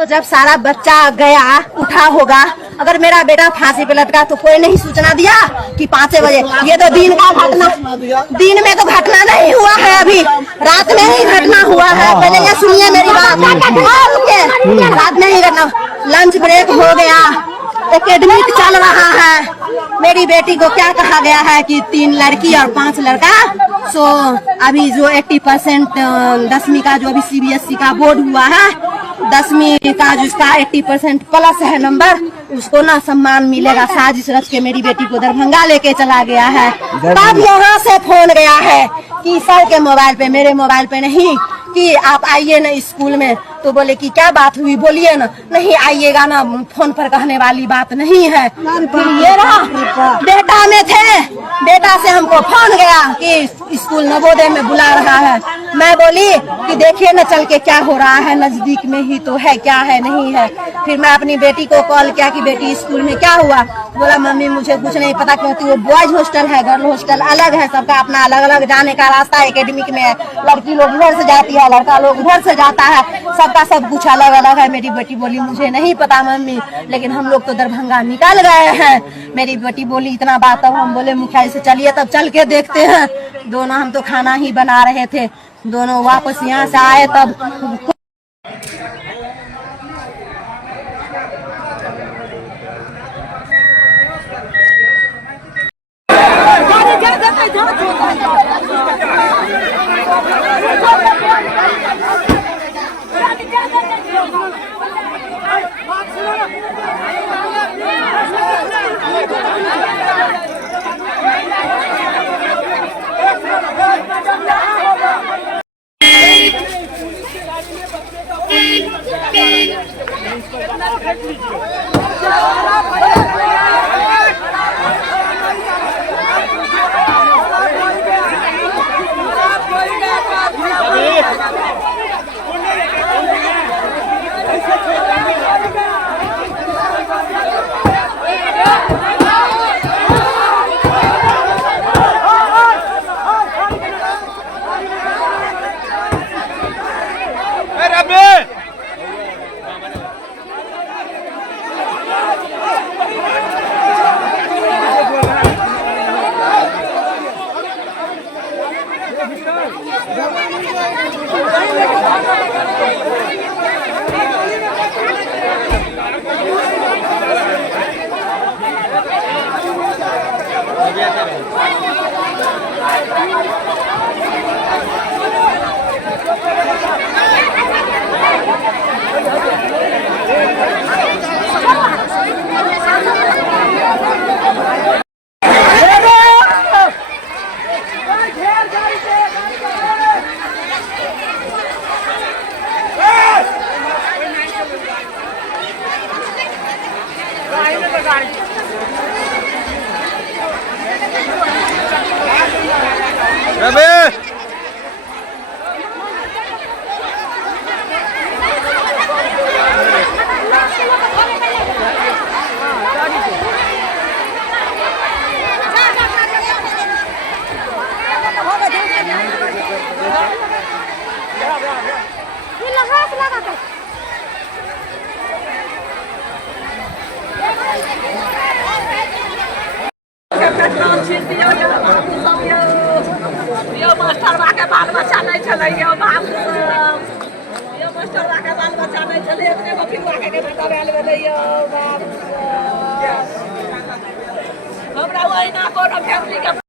तो जब सारा बच्चा गया उठा होगा, अगर मेरा बेटा फांसी पे लटका तो कोई नहीं सूचना दिया कि 5 बजे। ये तो दिन का घटना, दिन में तो घटना नहीं हुआ है, अभी रात में ही घटना हुआ है। पहले ये सुनिए मेरी बात, रात में ही घटना। लंच ब्रेक हो गया, एकेडमिक चल रहा है। मेरी बेटी को क्या कहा गया है कि 3 लड़की और 5 लड़का। सो अभी जो 80% 10वीं का जो अभी CBSE का बोर्ड हुआ है, 10वीं का जिसका 80% प्लस है नंबर, उसको ना सम्मान मिलेगा। साजिश रच के मेरी बेटी को दरभंगा लेके चला गया है। तब यहाँ से फोन गया है कि सर के मोबाइल पे, मेरे मोबाइल पे नहीं, कि आप आइए ना स्कूल में। तो बोले कि क्या बात हुई, बोलिए ना। नहीं आइएगा ना, फोन पर कहने वाली बात नहीं है। फिर ये रहा बेटा में थे, बेटा से हमको फोन गया कि स्कूल नवोदय में बुला रहा है। मैं बोली कि देखिए न चल के क्या हो रहा है, नजदीक में ही तो है, क्या है नहीं है। फिर मैं अपनी बेटी को कॉल किया कि बेटी स्कूल में क्या हुआ। बोला मम्मी मुझे कुछ नहीं पता, क्योंकि वो बॉयज हॉस्टल है, गर्ल हॉस्टल अलग है, सबका अपना अलग अलग जाने का रास्ता एकेडमिक में है। लड़की लोग इधर से जाती है, लड़का लोग उधर से जाता है, सबका सब कुछ अलग अलग है। मेरी बेटी बोली मुझे नहीं पता मम्मी, लेकिन हम लोग तो दरभंगा निकल गए हैं। मेरी बेटी बोली इतना बात। तब हम बोले मुखिया से चलिए तब चल के देखते हैं। दोनों हम तो खाना ही बना रहे थे, दोनों वापस यहाँ से आए तब हमरा वही ना कोनो फैमिली के